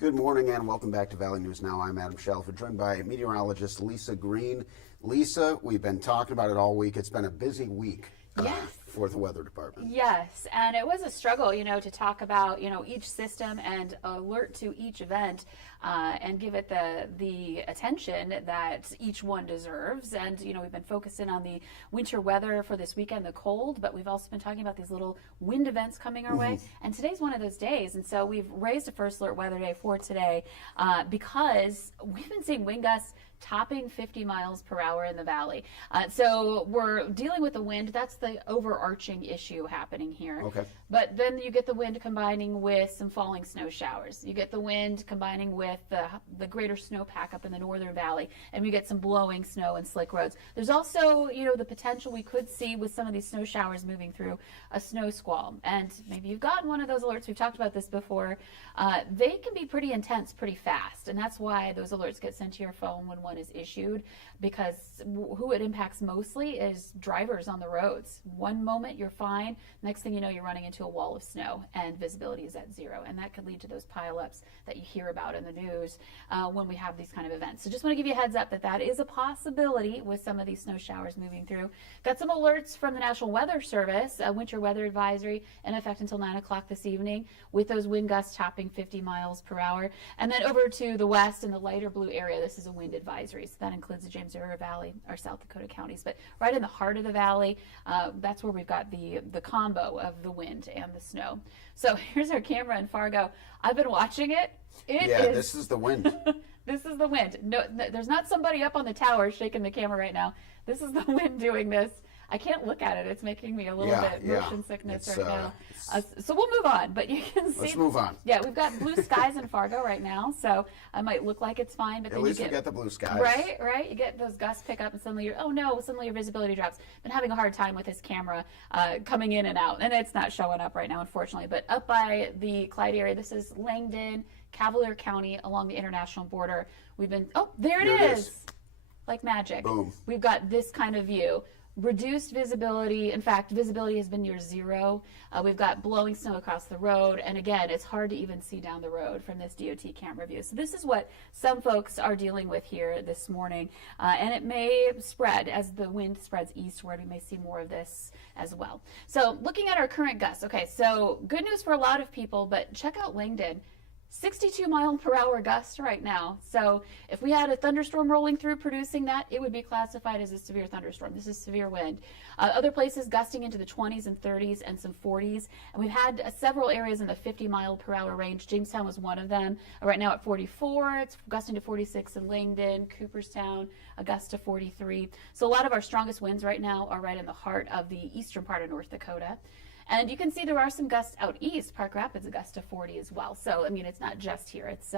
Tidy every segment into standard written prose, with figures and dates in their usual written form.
Good morning and welcome back to Valley News Now. I'm Adam Shelford, joined by meteorologist Lisa Green. Lisa, we've been talking about it all week. It's been a busy week for the weather department. Yes, and it was a struggle, to talk about, each system and alert to each event and give it the attention that each one deserves. And, we've been focusing on the winter weather for this weekend, the cold, but we've also been talking about these little wind events coming our way. And today's one of those days. And so we've raised a first alert weather day for today because we've been seeing wind gusts topping 50 miles per hour in the valley. So we're dealing with the wind. That's the overarching issue happening here. Okay. But then you get the wind combining with some falling snow showers. You get the wind combining with the greater snowpack up in the northern valley, and we get some blowing snow and slick roads. There's also, the potential we could see with some of these snow showers moving through a snow squall. And maybe you've gotten one of those alerts. We've talked about this before. They can be pretty intense pretty fast, and that's why those alerts get sent to your phone when one is issued, because who it impacts mostly is drivers on the roads. One moment you're fine, next thing you know you're running into a wall of snow and visibility is at zero, and that could lead to those pileups that you hear about in the news when we have these kind of events. So just want to give you a heads up that is a possibility with some of these snow showers moving through. Got some alerts from the National Weather Service, a winter weather advisory in effect until 9 o'clock this evening with those wind gusts topping 50 miles per hour. And then over to the west in the lighter blue area, this is a wind advisory. So that includes the James River Valley, or South Dakota counties. But right in the heart of the valley, that's where we've got the combo of the wind and the snow. So here's our camera in Fargo. I've been watching it. This is the wind. This is the wind. No, there's not somebody up on the tower shaking the camera right now. This is the wind doing this. I can't look at it. It's making me a little bit motion sickness right now. So we'll move on, but you can see. Let's move on. Yeah, we've got blue skies in Fargo right now, so it might look like it's fine, but at then least you get we get the blue skies. Right. You get those gusts pick up, and suddenly suddenly your visibility drops. Been having a hard time with this camera coming in and out, and it's not showing up right now, unfortunately. But up by the Clyde area, this is Langdon, Cavalier County, along the international border. We've been there it is, like magic. Boom. We've got this kind of view. Reduced visibility. In fact, visibility has been near zero. We've got blowing snow across the road. And again, it's hard to even see down the road from this DOT camera view. So this is what some folks are dealing with here this morning. And it may spread as the wind spreads eastward. We may see more of this as well. So looking at our current gusts. Okay, so good news for a lot of people, but check out Langdon. 62 mile per hour gust right now. So if we had a thunderstorm rolling through producing that, it would be classified as a severe thunderstorm. This is severe wind. Other places gusting into the 20s and 30s and some 40s. And we've had several areas in the 50 mile per hour range. Jamestown was one of them. Right now at 44, it's gusting to 46 in Langdon, Cooperstown, a gust to 43. So a lot of our strongest winds right now are right in the heart of the eastern part of North Dakota. And you can see there are some gusts out east. Park Rapids, a gust to 40 as well. So, I mean, it's not just here. It's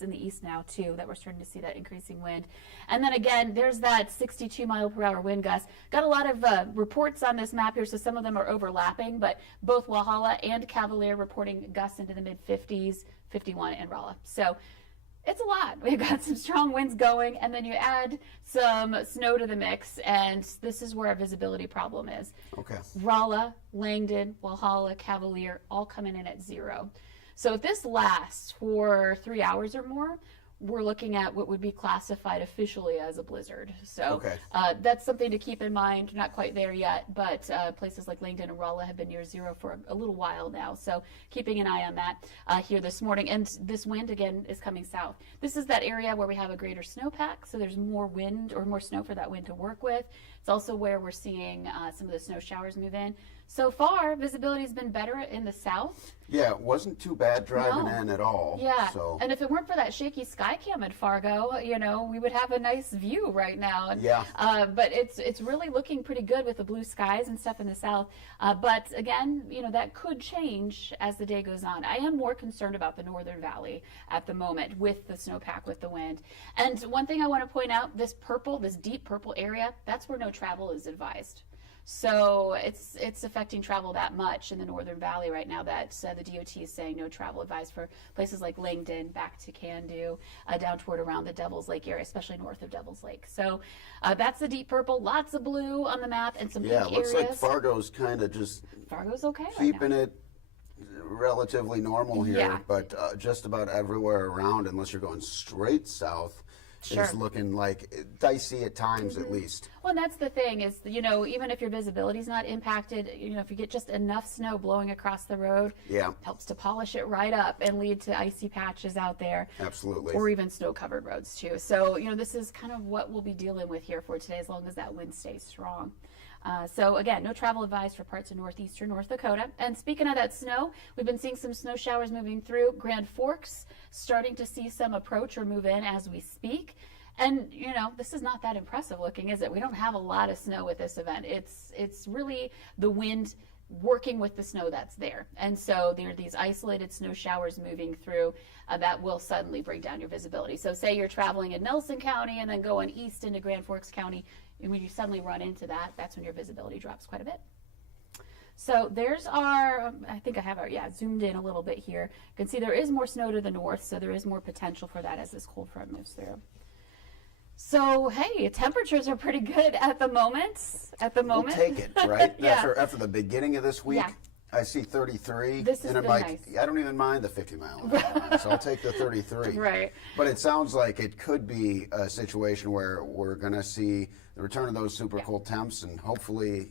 in the east now, too, that we're starting to see that increasing wind. And then, again, there's that 62 mile per hour wind gust. Got a lot of reports on this map here, so some of them are overlapping. But both Walhalla and Cavalier reporting gusts into the mid-50s, 51 in Rolla. So it's a lot. We've got some strong winds going, and then you add some snow to the mix, and this is where our visibility problem is. Okay. Rolla, Langdon, Walhalla, Cavalier, all coming in at zero. So if this lasts for 3 hours or more, we're looking at what would be classified officially as a blizzard. So that's something to keep in mind. Not quite there yet, but places like Langdon and Rolla have been near zero for a little while now. So keeping an eye on that here this morning. And this wind, again, is coming south. This is that area where we have a greater snowpack, so there's more wind or more snow for that wind to work with. It's also where we're seeing some of the snow showers move in. So far, visibility has been better in the south. Yeah, it wasn't too bad driving in at all. Yeah, so. And if it weren't for that shaky sky cam at Fargo, we would have a nice view right now. And, but it's really looking pretty good with the blue skies and stuff in the south. But again, that could change as the day goes on. I am more concerned about the northern valley at the moment with the snowpack, with the wind. And one thing I want to point out, this deep purple area, that's where no travel is advised. So it's affecting travel that much in the Northern Valley right now that the DOT is saying no travel advised for places like Langdon, back to Candu, down toward around the Devil's Lake area, especially north of Devil's Lake. So that's the deep purple, lots of blue on the map and some pink areas. Yeah, it looks like Fargo's kind of just Fargo's okay keeping right now. it relatively normal here, Yeah. but just about everywhere around, unless you're going straight south, Sure. is looking like dicey at times at least. Well, and that's the thing is, even if your visibility is not impacted, if you get just enough snow blowing across the road, Yeah, helps to polish it right up and lead to icy patches out there. absolutely. Or even snow-covered roads too. So, this is kind of what we'll be dealing with here for today, as long as that wind stays strong. So again, no travel advised for parts of northeastern North Dakota. And speaking of that snow, we've been seeing some snow showers moving through Grand Forks, starting to see some approach or move in as we speak. And this is not that impressive looking, is it? We don't have a lot of snow with this event. It's really the wind working with the snow that's there. And so there are these isolated snow showers moving through that will suddenly bring down your visibility. So say you're traveling in Nelson County and then going east into Grand Forks County, and when you suddenly run into that, that's when your visibility drops quite a bit. So there's our, I think I have our, zoomed in a little bit here. You can see there is more snow to the north, so there is more potential for that as this cold front moves through. So, hey, temperatures are pretty good at the moment. We'll take it, right? Yeah. After the beginning of this week, Yeah. I see 33, This has and I'm been like, nice. I don't even mind the 50 mile an hour, so I'll take the 33. Right. But it sounds like it could be a situation where we're going to see the return of those super cold temps, and hopefully,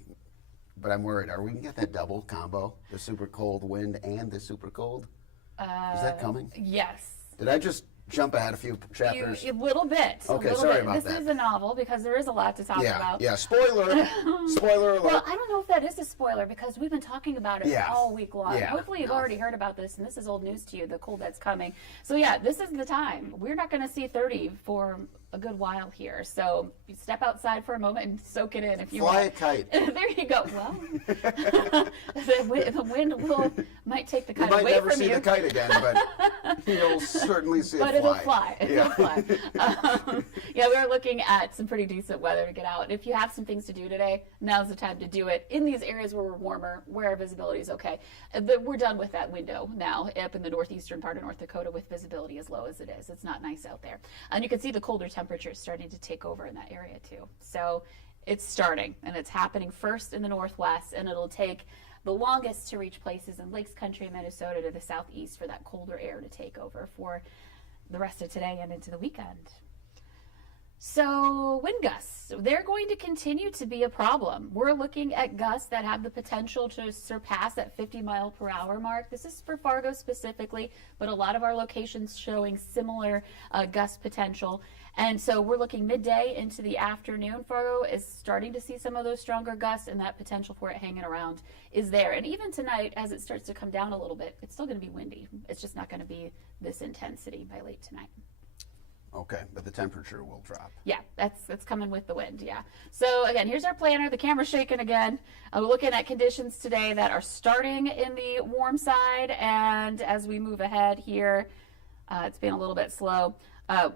but I'm worried, are we going to get that double combo, the super cold wind and the super cold? Is that coming? Yes. Did I just jump ahead a few chapters? A little bit. Okay, a little sorry bit. about this that. This is a novel because there is a lot to talk about. Yeah, spoiler, spoiler alert. Well, I don't know if that is a spoiler because we've been talking about it Yeah. all week long. Yeah. Hopefully you've No. already heard about this, and this is old news to you, the cold that's coming. So yeah, this is the time. We're not going to see 30 for a good while here. So you step outside for a moment and soak it in if you Fly want. a kite. There you go. Well, the wind might take the You kite might away never from see you. the kite again, but you'll certainly see But it it'll fly. fly. It'll fly. Yeah, we're looking at some pretty decent weather to get out. If you have some things to do today, now's the time to do it in these areas where we're warmer, where our visibility is okay. But we're done with that window now up in the northeastern part of North Dakota with visibility as low as it is. It's not nice out there. And you can see the colder temperatures starting to take over in that area too. So it's starting, and it's happening first in the northwest, and it'll take the longest to reach places in Lakes Country, Minnesota to the southeast for that colder air to take over for the rest of today and into the weekend. So wind gusts, they're going to continue to be a problem. We're looking at gusts that have the potential to surpass that 50 mile per hour mark. This is for Fargo specifically, but a lot of our locations showing similar gust potential. And so we're looking midday into the afternoon. Fargo is starting to see some of those stronger gusts, and that potential for it hanging around is there. And even tonight, as it starts to come down a little bit, it's still going to be windy. It's just not going to be this intensity by late tonight. Okay, but the temperature will drop. Yeah, that's coming with the wind, yeah. So again, here's our planner. The camera's shaking again. We're looking at conditions today that are starting in the warm side, and as we move ahead here, it's been a little bit slow.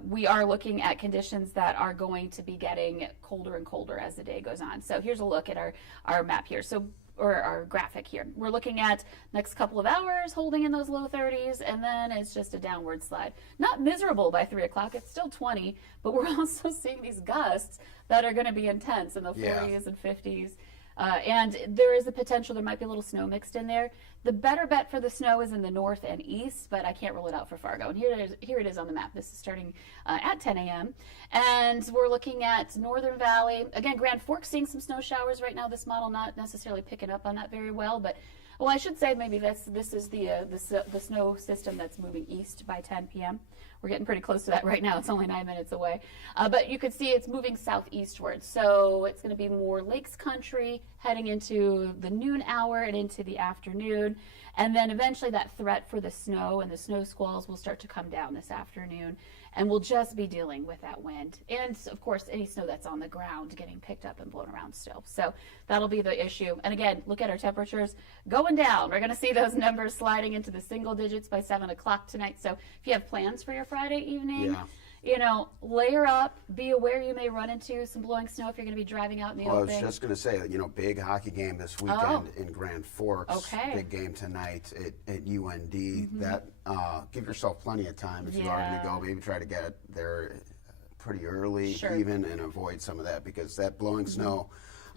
We are looking at conditions that are going to be getting colder and colder as the day goes on. So here's a look at our map here. So or our graphic here. We're looking at next couple of hours holding in those low 30s, and then it's just a downward slide. Not miserable by 3 o'clock, it's still 20, but we're also seeing these gusts that are going to be intense in the 40s and 50s. And there is a potential there might be a little snow mixed in there. The better bet for the snow is in the north and east, but I can't rule it out for Fargo. And here it is on the map. This is starting at 10 a.m. And we're looking at Northern Valley. Again, Grand Forks seeing some snow showers right now. This model not necessarily picking up on that very well, but well, I should say maybe this is the snow system that's moving east by 10 p.m. We're getting pretty close to that right now. It's only 9 minutes away. But you could see it's moving southeastward. So it's going to be more Lakes Country heading into the noon hour and into the afternoon. And then eventually that threat for the snow and the snow squalls will start to come down this afternoon. And we'll just be dealing with that wind. And of course, any snow that's on the ground getting picked up and blown around still. So that'll be the issue. And again, look at our temperatures going down. We're going to see those numbers sliding into the single digits by 7 o'clock tonight. So if you have plans for your Friday evening, layer up, be aware you may run into some blowing snow if you're going to be driving out in the Well, I open. was just going to say, big hockey game this weekend in Grand Forks. Okay. Big game tonight at UND. That give yourself plenty of time if you are going to go. Maybe try to get there pretty early, Sure. even, and avoid some of that because that blowing snow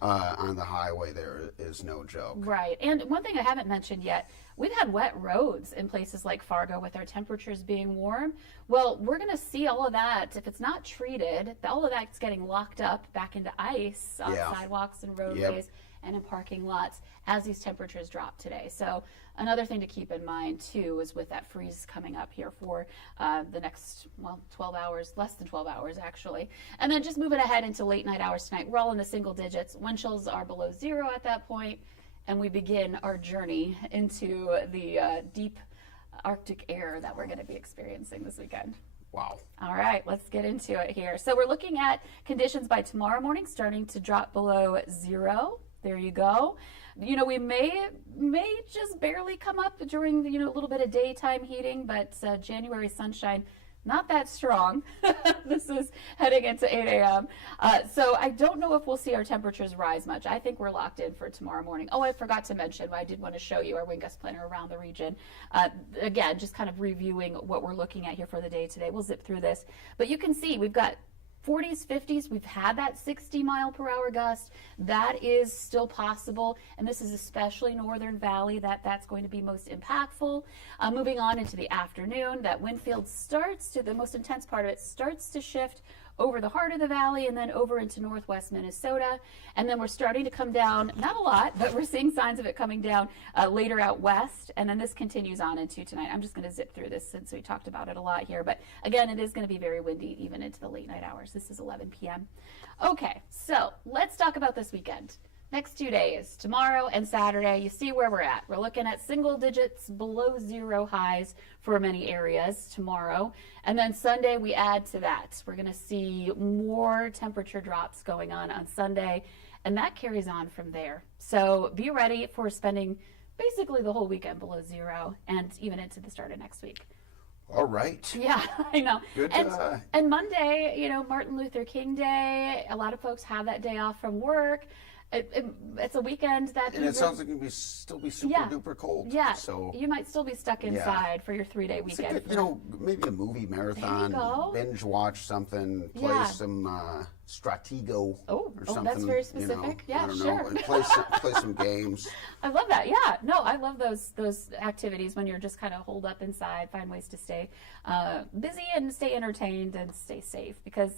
on the highway there is no joke. Right. And one thing I haven't mentioned yet, we've had wet roads in places like Fargo with our temperatures being warm. Well, we're going to see all of that. If it's not treated, all of that's getting locked up back into ice on sidewalks and roadways and in parking lots as these temperatures drop today. So another thing to keep in mind too is with that freeze coming up here for the next, 12 hours, less than 12 hours actually. And then just moving ahead into late night hours tonight, we're all in the single digits. Wind chills are below 0 at that point, and we begin our journey into the deep Arctic air that we're going to be experiencing this weekend. Wow. All right, let's get into it here. So we're looking at conditions by tomorrow morning starting to drop below 0. There you go. You know, we may just barely come up during the, a little bit of daytime heating, but January sunshine, not that strong. This is heading into 8 a.m. So I don't know if we'll see our temperatures rise much. I think we're locked in for tomorrow morning. Oh, I forgot to mention, I did want to show you our wind gust planner around the region. Again, just kind of reviewing what we're looking at here for the day today. We'll zip through this. But you can see we've got 40s, 50s, we've had that 60 mile per hour gust. That is still possible, and this is especially Northern Valley that's going to be most impactful. Moving on into the afternoon, that wind field starts to, the most intense part of it starts to shift over the heart of the valley and then over into northwest Minnesota. And then we're starting to come down, not a lot, but we're seeing signs of it coming down later out west. And then this continues on into tonight. I'm just going to zip through this since we talked about it a lot here. But again, it is going to be very windy even into the late night hours. This is 11 p.m. Okay, so let's talk about this weekend. Next 2 days, tomorrow and Saturday, you see where we're at. We're looking at single digits below 0 highs for many areas tomorrow. And then Sunday, we add to that. We're going to see more temperature drops going on Sunday, and that carries on from there. So be ready for spending basically the whole weekend below 0 and even into the start of next week. All right. Yeah, I know. Good. And Monday, Martin Luther King Day, a lot of folks have that day off from work. It's a weekend that and it sounds like it can still be super duper cold. Yeah, so you might still be stuck inside for your 3-day weekend. Good, maybe a movie marathon, binge watch something, play some Stratego or something. That's very specific. I don't know, and play some games. I love that. Yeah, no, I love those activities when you're just kind of holed up inside, find ways to stay busy and stay entertained and stay safe. Because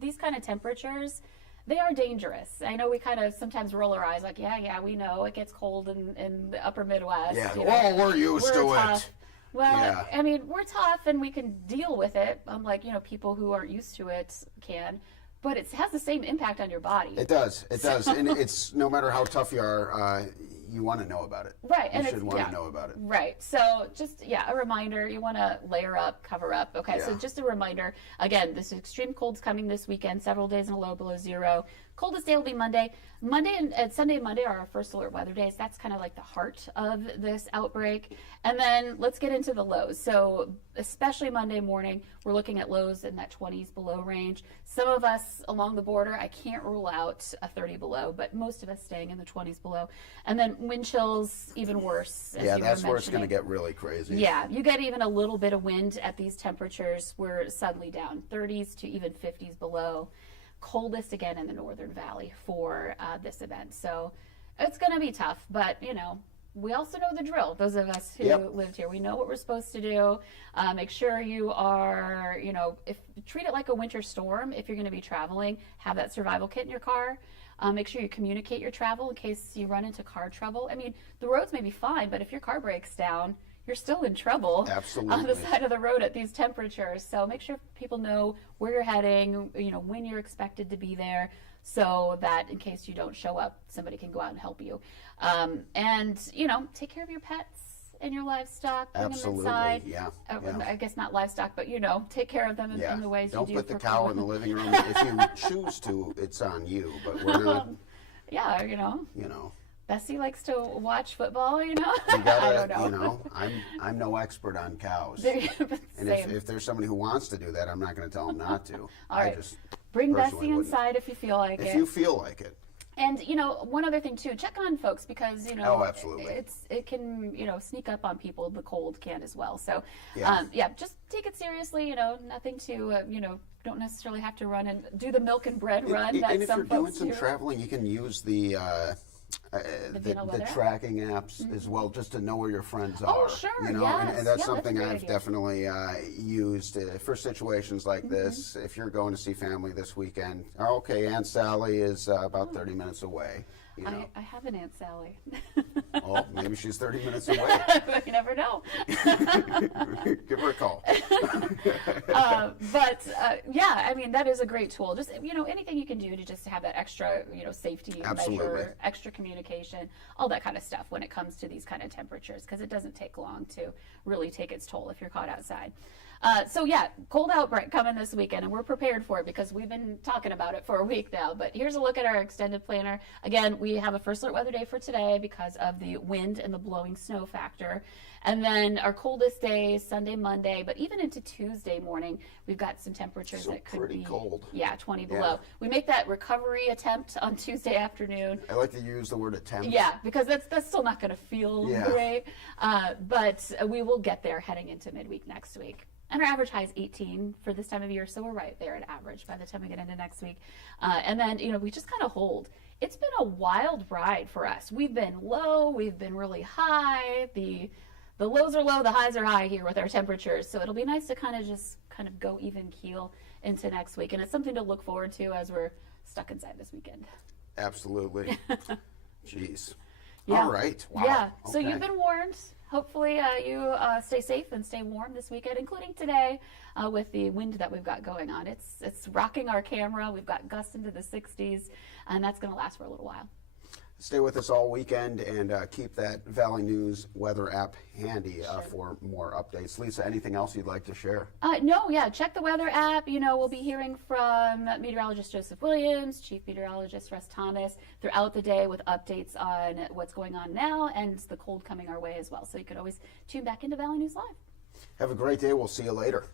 these kind of temperatures, they are dangerous. I know we kind of sometimes roll our eyes like, yeah, we know it gets cold in the upper Midwest. Yeah, we're used to tough. it. Well, we're tough and we can deal with it. Unlike, people who aren't used to it can. But it has the same impact on your body. It does. And it's no matter how tough you are, you want to know about it. Right. You should want to know about it. Right. So just, a reminder, you want to layer up, cover up. Okay. So just a reminder, again, this extreme cold's coming this weekend, several days in a low below 0. Coldest day will be Monday. Monday and Sunday and Monday are our first alert weather days. That's kind of like the heart of this outbreak. And then let's get into the lows. So especially Monday morning, we're looking at lows in that 20s below range. Some of us along the border, I can't rule out a 30 below, but most of us staying in the 20s below. And then wind chills, even worse. As that's where it's going to get really crazy. Yeah, you get even a little bit of wind at these temperatures. We're suddenly down 30s to even 50s below. Coldest again in the Northern Valley for this event. So it's going to be tough, but we also know the drill. Those of us who lived here, we know what we're supposed to do. Make sure you are, treat it like a winter storm. If you're going to be traveling, have that survival kit in your car. Make sure you communicate your travel in case you run into car trouble. The roads may be fine, but if your car breaks down, you're still in trouble. Absolutely. On the side of the road at these temperatures. So make sure people know where you're heading, when you're expected to be there, so that in case you don't show up, somebody can go out and help you. And, take care of your pets and your livestock. Bring Absolutely. them inside. Yeah. I guess not livestock, but, take care of them in the ways Don't you do. Don't put the cow in the living room. If you choose to, it's on you, but we're not. Bessie likes to watch football, You gotta, I don't know. I'm no expert on cows. And if there's somebody who wants to do that, I'm not going to tell them not to. All right. Bring Bessie inside if you feel like it. If you feel like it. And, one other thing, too, check on folks because, Oh, absolutely. it can, sneak up on people. The cold can as well. So, Yeah. just take it seriously, nothing to, Don't necessarily have to run and do the milk and bread run And that if some you're doing folks some do. traveling, you can use the Vino Weather app? tracking apps as well, just to know where your friends Oh, are. sure, You know, yes. and that's Yeah, that's a something great I've idea. definitely used for situations like this. If you're going to see family this weekend, okay, Aunt Sally is about 30 minutes away. You know, I have an Aunt Sally. oh, maybe she's 30 minutes away. You never know. Give her a call. Yeah, I mean, that is a great tool. Just, anything you can do to just have that extra, safety Absolutely. measure, extra communication, all that kind of stuff when it comes to these kind of temperatures, because it doesn't take long to really take its toll if you're caught outside. Cold outbreak coming this weekend, and we're prepared for it because we've been talking about it for a week now. But here's a look at our extended planner. Again, we have a first alert weather day for today because of the wind and the blowing snow factor. And then our coldest days, Sunday, Monday, but even into Tuesday morning, we've got some temperatures So that could pretty be cold. Yeah, 20 Yeah. below. We make that recovery attempt on Tuesday afternoon. I like to use the word attempt. Yeah, because that's still not going to feel Yeah. great. But we will get there heading into midweek next week. And our average high is 18 for this time of year, so we're right there at average by the time we get into next week. And then, we just kind of hold. It's been a wild ride for us. We've been low, we've been really high. The lows are low, the highs are high here with our temperatures. So it'll be nice to kind of go even keel into next week. And it's something to look forward to as we're stuck inside this weekend. Absolutely. Jeez. Yeah. All right. Wow. Yeah. So Okay. you've been warned. Hopefully you stay safe and stay warm this weekend, including today with the wind that we've got going on. It's rocking our camera. We've got gusts into the 60s, and that's going to last for a little while. Stay with us all weekend and keep that Valley News weather app handy for more updates. Lisa, anything else you'd like to share? Check the weather app. We'll be hearing from meteorologist Joseph Williams, Chief Meteorologist Russ Thomas throughout the day with updates on what's going on now and the cold coming our way as well. So you could always tune back into Valley News Live. Have a great day. We'll see you later.